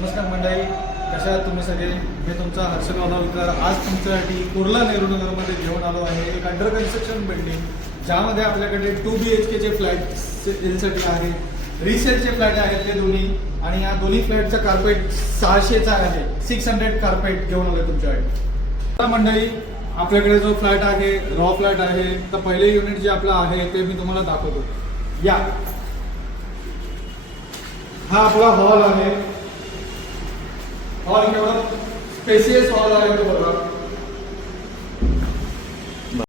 नमस्कार मंडळी, कशा आहात तुम्ही सगळे? मी तुमचा हर्षल वालावकर आज तुमच्यासाठी कुर्ला नेहरू नगरमध्ये घेऊन आलो आहे एक अंडर कन्स्ट्रक्शन बिल्डिंग, ज्यामध्ये आपल्याकडे 2 BHKचे फ्लॅट सेलसाठी आहे, रिसेलचे फ्लॅट आहेत ते दोन्ही. आणि या दोन्ही फ्लॅटचा कार्पेट 600चा आहे, 600 कार्पेट घेऊन आलो तुमच्याकडे. मंडळी, आपल्याकडे जो फ्लॅट आहे रॉ फ्लॅट आहे. तर पहिले युनिट जे आपलं आहे ते मी तुम्हाला दाखवतो. या हा आपला हॉल आहे. हॉल केवढा स्पेसियस हॉल आहे तो बघा.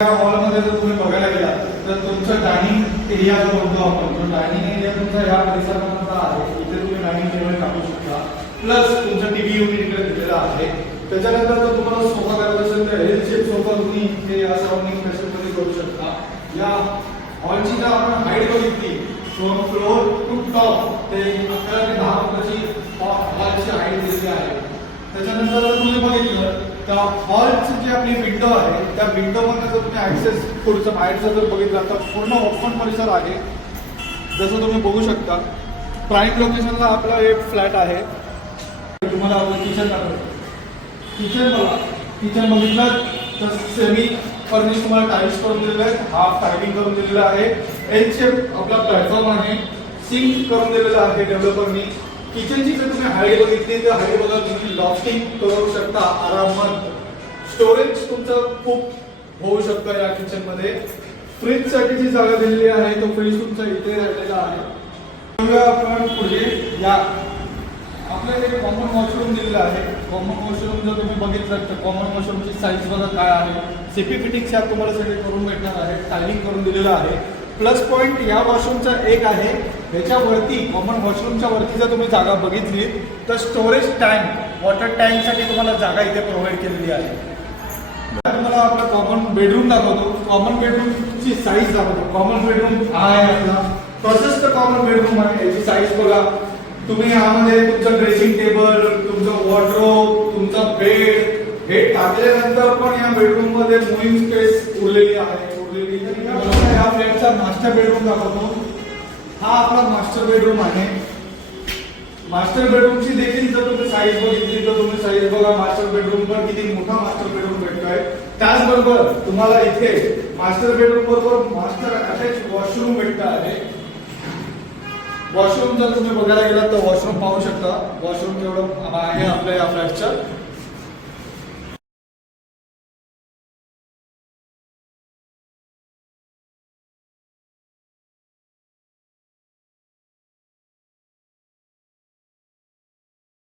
या हॉलमध्ये जर तुम्ही बघायला गेला तर तुमचा डायनिंग एरिया जो म्हणतो आपण, तो डायनिंग एरिया तुमचा या परिसरामध्ये आहे. इथे तुम्ही डायनिंग टेबल टाकू शकता, प्लस तुमचा टीव्ही युनिट इकडे दिलेला आहे. त्याच्यानंतर जर तुम्हाला सोफा करायचा असेल तर एल शेप सोफा तुम्ही इथे या सराउंडिंग फॅसिलिटी करू शकता. या हॉलची जर आपण हाईट बघितली फ्रॉम फ्लोर टू टॉप ते 11 ते 10 फुटाची हॉलची हाईट दिलेली आहे. त्याच्यानंतर जर तुम्ही बघितलं तर हॉलची जी आपली विंडो आहे त्या विंडो मधून जर तुम्ही ऍक्सेस पुढचं बाहेरचं जर बघितलं तर पूर्ण ओपन परिसर आहे. जसं तुम्ही बघू शकता प्राईम लोकेशनला आपला एक फ्लॅट आहे. तुम्हाला आपलं किचन दाखवतो. किचन बघा, किचन बघितलं तर सेमी फर्निश तुम्हाला टाईल्स करून दिलेलं आहे, हाफ टायलिंग करून दिलेलं आहे, एल शेप आपला प्लॅटफॉर्म आहे, सिंक करून दिलेला आहे डेव्हलपरनी. किचनची जर तुम्ही हाईट बघितली तर हाईट बघा तुम्ही लॉफ्टिंग करू शकता आरामात. स्टोरेज तुमचं खूप होऊ शकतं या किचन मध्ये. फ्रीज साठी जी जागा दिलेली आहे तो फ्रीज तुमचा इथे राहिलेला आहे. आपण पुढे या आपल्याला एक कॉमन वॉशरूम दिलेलं आहे. कॉमन वॉशरूम जर तुम्ही बघितलं तर कॉमन वॉशरूमची साईज बघा काय आहे. सीपी फिटिंग तुम्हाला सगळे करून भेटणार आहे, टायलिंग करून दिलेलं आहे. प्लस पॉईंट या वॉशरूमचा एक आहे, ह्याच्यावरती कॉमन वॉशरूमच्या वरती जर तुम्ही जागा बघितली तर स्टोरेज टँक, वॉटर टँकसाठी तुम्हाला जागा इथे प्रोव्हाइड केलेली आहे. तुम्हाला आपला कॉमन बेडरूम दाखवतो. कॉमन बेडरूमची साईज दाखवतो. कॉमन बेडरूम हा आहे आपला प्रशस्त कॉमन बेडरूम आहे. याची साईज बघा तुम्ही. यामध्ये तुमचं ड्रेसिंग टेबल, तुमचं वॉर्डरोब, तुमचा बेड हे टाकल्यानंतर पण या बेडरूम मध्ये मुव्हिंग स्पेस उरलेली आहे. या फ्लॅटचा मास्टर बेडरूम दाखवतो. हा आपला मास्टर बेडरूम आहे. मास्टर बेडरूमची देखील जर तुम्ही साईज बघितली तर तुम्ही साईज बघा मास्टर बेडरूम पण किती मोठा मास्टर बेडरूम भेटतोय. त्याचबरोबर तुम्हाला इथे मास्टर बेडरूम बरोबर मास्टर अटॅच वॉशरूम भेटत आहे. वॉशरूम जर तुम्ही बघायला गेलात तर वॉशरूम पाहू शकता. वॉशरूम केवढं आहे आपल्या या फ्लॅटचं.